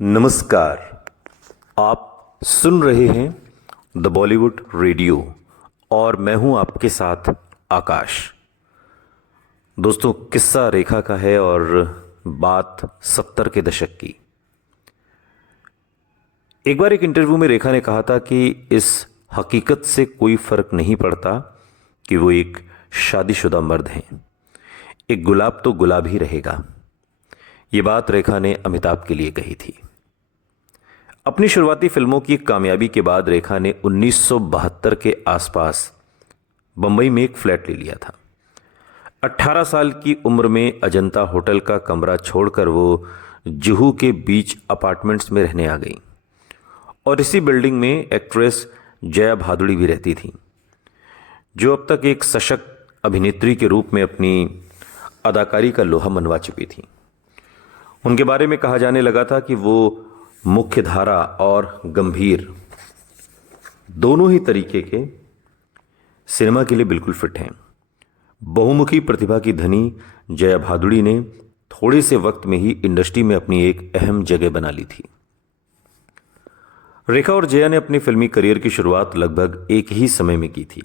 नमस्कार। आप सुन रहे हैं द बॉलीवुड रेडियो और मैं हूं आपके साथ आकाश। दोस्तों, किस्सा रेखा का है और बात 70 के दशक की। एक बार एक इंटरव्यू में रेखा ने कहा था कि इस हकीकत से कोई फर्क नहीं पड़ता कि वो एक शादीशुदा मर्द हैं, एक गुलाब तो गुलाब ही रहेगा। ये बात रेखा ने अमिताभ के लिए कही थी। अपनी शुरुआती फिल्मों की कामयाबी के बाद रेखा ने 1972 के आसपास बंबई में एक फ्लैट ले लिया था। 18 साल की उम्र में अजंता होटल का कमरा छोड़कर वो जुहू के बीच अपार्टमेंट्स में रहने आ गई और इसी बिल्डिंग में एक्ट्रेस जया भादुड़ी भी रहती थी, जो अब तक एक सशक्त अभिनेत्री के रूप में अपनी अदाकारी का लोहा मनवा चुकी थी। उनके बारे में कहा जाने लगा था कि वो मुख्य धारा और गंभीर दोनों ही तरीके के सिनेमा के लिए बिल्कुल फिट हैं। बहुमुखी प्रतिभा की धनी जया भादुड़ी ने थोड़े से वक्त में ही इंडस्ट्री में अपनी एक अहम जगह बना ली थी। रेखा और जया ने अपनी फिल्मी करियर की शुरुआत लगभग एक ही समय में की थी,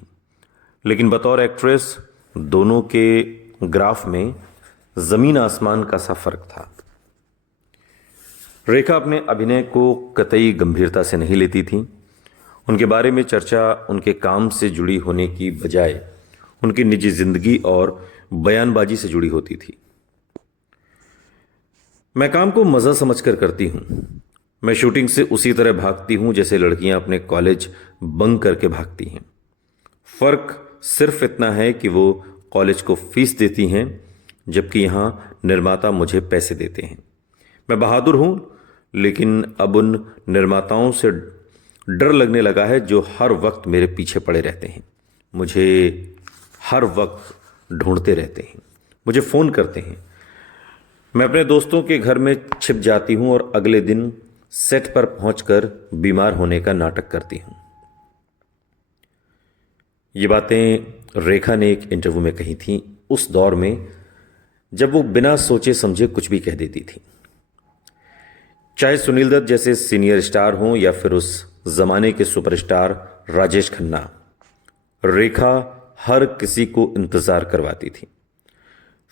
लेकिन बतौर एक्ट्रेस दोनों के ग्राफ में जमीन आसमान का सा फर्क था। रेखा अपने अभिनय को कतई गंभीरता से नहीं लेती थी। उनके बारे में चर्चा उनके काम से जुड़ी होने की बजाय उनकी निजी जिंदगी और बयानबाजी से जुड़ी होती थी। मैं काम को मज़ा समझकर करती हूँ। मैं शूटिंग से उसी तरह भागती हूँ जैसे लड़कियां अपने कॉलेज बंक करके भागती हैं। फ़र्क सिर्फ इतना है कि वो कॉलेज को फीस देती हैं, जबकि यहाँ निर्माता मुझे पैसे देते हैं। मैं बहादुर हूँ, लेकिन अब उन निर्माताओं से डर लगने लगा है जो हर वक्त मेरे पीछे पड़े रहते हैं, मुझे हर वक्त ढूंढते रहते हैं, मुझे फ़ोन करते हैं। मैं अपने दोस्तों के घर में छिप जाती हूँ और अगले दिन सेट पर पहुंचकर बीमार होने का नाटक करती हूँ। ये बातें रेखा ने एक इंटरव्यू में कही थी, उस दौर में जब वो बिना सोचे समझे कुछ भी कह देती थी। चाहे सुनील दत्त जैसे सीनियर स्टार हों या फिर उस जमाने के सुपरस्टार राजेश खन्ना, रेखा हर किसी को इंतजार करवाती थी।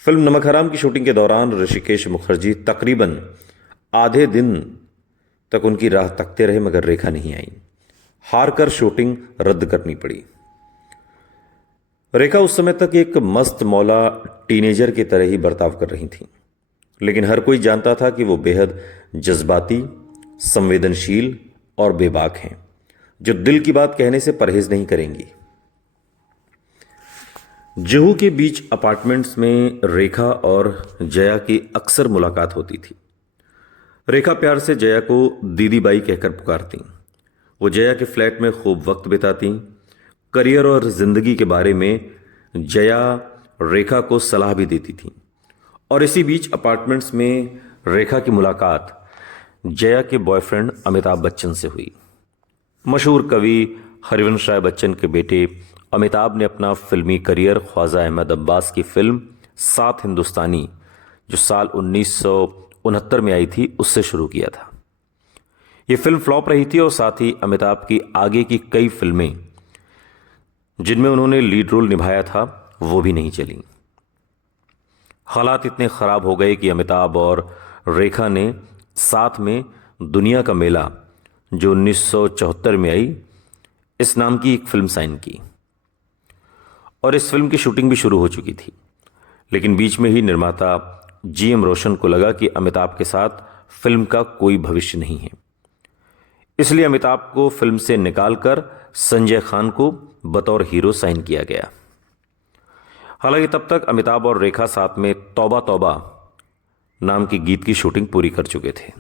फिल्म नमक हराम की शूटिंग के दौरान ऋषिकेश मुखर्जी तकरीबन आधे दिन तक उनकी राह तकते रहे, मगर रेखा नहीं आई। हार कर शूटिंग रद्द करनी पड़ी। रेखा उस समय तक एक मस्त मौला टीनेजर की तरह ही बर्ताव कर रही थी, लेकिन हर कोई जानता था कि वो बेहद जज्बाती, संवेदनशील और बेबाक हैं, जो दिल की बात कहने से परहेज नहीं करेंगी। जुहू के बीच अपार्टमेंट्स में रेखा और जया की अक्सर मुलाकात होती थी। रेखा प्यार से जया को दीदी बाई कहकर पुकारती। वो जया के फ्लैट में खूब वक्त बिताती। करियर और जिंदगी के बारे में जया रेखा को सलाह भी देती थी। और इसी बीच अपार्टमेंट्स में रेखा की मुलाकात जया के बॉयफ्रेंड अमिताभ बच्चन से हुई। मशहूर कवि हरिवंश राय बच्चन के बेटे अमिताभ ने अपना फिल्मी करियर ख्वाजा अहमद अब्बास की फिल्म सात हिंदुस्तानी, जो साल 1969 में आई थी, उससे शुरू किया था। यह फिल्म फ्लॉप रही थी और साथ ही अमिताभ की आगे की कई फिल्में जिनमें उन्होंने लीड रोल निभाया था वो भी नहीं चली। हालात इतने ख़राब हो गए कि अमिताभ और रेखा ने साथ में दुनिया का मेला, जो 1974 में आई, इस नाम की एक फिल्म साइन की और इस फिल्म की शूटिंग भी शुरू हो चुकी थी। लेकिन बीच में ही निर्माता जीएम रोशन को लगा कि अमिताभ के साथ फिल्म का कोई भविष्य नहीं है, इसलिए अमिताभ को फिल्म से निकालकर संजय खान को बतौर हीरो साइन किया गया। हालांकि तब तक अमिताभ और रेखा साथ में तौबा तौबा नाम के गीत की शूटिंग पूरी कर चुके थे।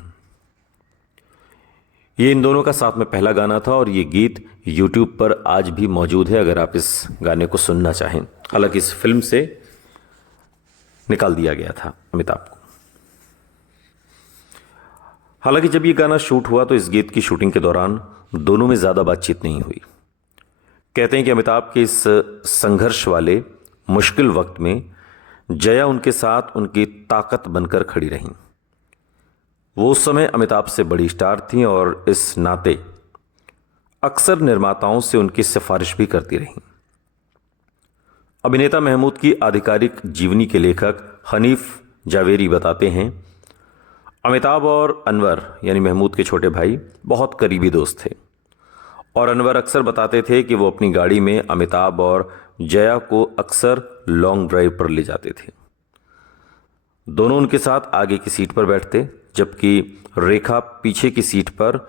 ये इन दोनों का साथ में पहला गाना था और ये गीत YouTube पर आज भी मौजूद है, अगर आप इस गाने को सुनना चाहें। हालांकि इस फिल्म से निकाल दिया गया था अमिताभ को। हालांकि जब ये गाना शूट हुआ तो इस गीत की शूटिंग के दौरान दोनों में ज़्यादा बातचीत नहीं हुई। कहते हैं कि अमिताभ के इस संघर्ष वाले मुश्किल वक्त में जया उनके साथ उनकी ताकत बनकर खड़ी रहीं। वो उस समय अमिताभ से बड़ी स्टार थीं और इस नाते अक्सर निर्माताओं से उनकी सिफारिश भी करती रहीं। अभिनेता महमूद की आधिकारिक जीवनी के लेखक हनीफ जावेरी बताते हैं, अमिताभ और अनवर यानी महमूद के छोटे भाई बहुत करीबी दोस्त थे और अनवर अक्सर बताते थे कि वो अपनी गाड़ी में अमिताभ और जया को अक्सर लॉन्ग ड्राइव पर ले जाते थे। दोनों उनके साथ आगे की सीट पर बैठते जबकि रेखा पीछे की सीट पर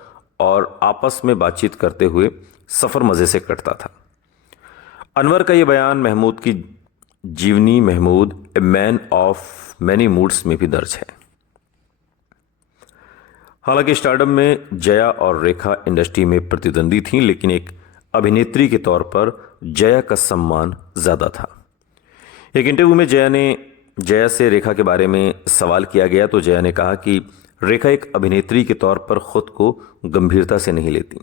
और आपस में बातचीत करते हुए सफ़र मज़े से कटता था। अनवर का ये बयान महमूद की जीवनी Mehmood a man of many moods में भी दर्ज है। हालांकि स्टारडम में जया और रेखा इंडस्ट्री में प्रतिद्वंदी थीं, लेकिन एक अभिनेत्री के तौर पर जया का सम्मान ज़्यादा था। एक इंटरव्यू में जया से रेखा के बारे में सवाल किया गया तो जया ने कहा कि रेखा एक अभिनेत्री के तौर पर खुद को गंभीरता से नहीं लेती।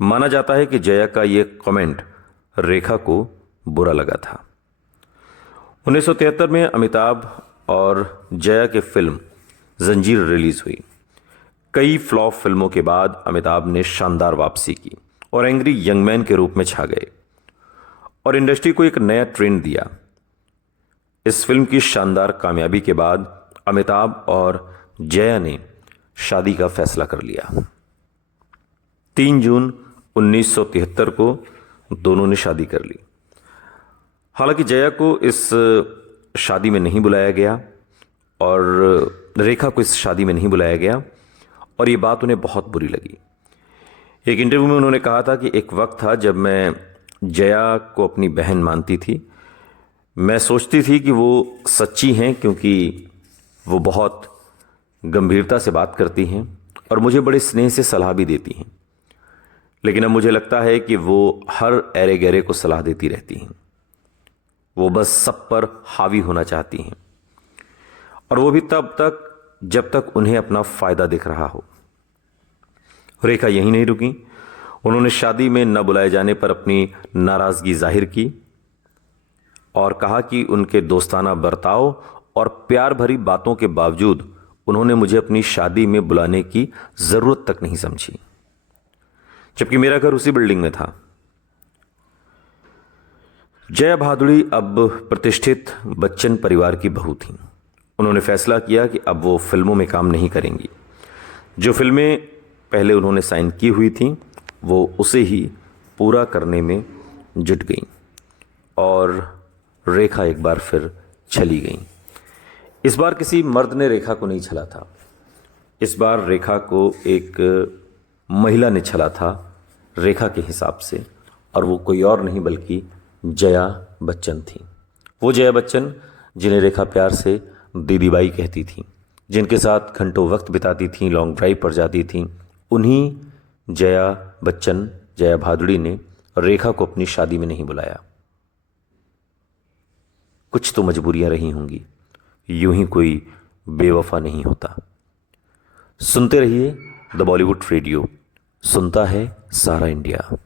माना जाता है कि जया का ये कमेंट रेखा को बुरा लगा था। 1973 में अमिताभ और जया की फिल्म जंजीर रिलीज हुई। कई फ्लॉप फिल्मों के बाद अमिताभ ने शानदार वापसी की और एंग्री यंग मैन के रूप में छा गए और इंडस्ट्री को एक नया ट्रेंड दिया। इस फिल्म की शानदार कामयाबी के बाद अमिताभ और जया ने शादी का फैसला कर लिया। 3 जून 1973 को दोनों ने शादी कर ली। हालांकि जया को इस शादी में नहीं बुलाया गया और रेखा को इस शादी में नहीं बुलाया गया और ये बात उन्हें बहुत बुरी लगी। एक इंटरव्यू में उन्होंने कहा था कि एक वक्त था जब मैं जया को अपनी बहन मानती थी। मैं सोचती थी कि वो सच्ची हैं क्योंकि वो बहुत गंभीरता से बात करती हैं और मुझे बड़े स्नेह से सलाह भी देती हैं, लेकिन अब मुझे लगता है कि वो हर ऐरे गहरे को सलाह देती रहती हैं। वो बस सब पर हावी होना चाहती हैं और वो भी तब तक जब तक उन्हें अपना फ़ायदा दिख रहा हो। रेखा यहीं नहीं रुकी। उन्होंने शादी में न बुलाए जाने पर अपनी नाराज़गी जाहिर की और कहा कि उनके दोस्ताना बर्ताव और प्यार भरी बातों के बावजूद उन्होंने मुझे अपनी शादी में बुलाने की ज़रूरत तक नहीं समझी, जबकि मेरा घर उसी बिल्डिंग में था। जया भादुड़ी अब प्रतिष्ठित बच्चन परिवार की बहू थीं। उन्होंने फैसला किया कि अब वो फिल्मों में काम नहीं करेंगी। जो फिल्में पहले उन्होंने साइन की हुई थीं वो उसे ही पूरा करने में जुट गईं और रेखा एक बार फिर चली गईं। इस बार किसी मर्द ने रेखा को नहीं छला था। इस बार रेखा को एक महिला ने छला था रेखा के हिसाब से, और वो कोई और नहीं बल्कि जया बच्चन थी। वो जया बच्चन जिन्हें रेखा प्यार से दीदी बाई कहती थी, जिनके साथ घंटों वक्त बिताती थीं, लॉन्ग ड्राइव पर जाती थीं, उन्हीं जया बच्चन, जया भादुड़ी ने रेखा को अपनी शादी में नहीं बुलाया। कुछ तो मजबूरियां रही होंगी, यूं ही कोई बेवफा नहीं होता। सुनते रहिए द बॉलीवुड रेडियो, सुनता है सारा इंडिया।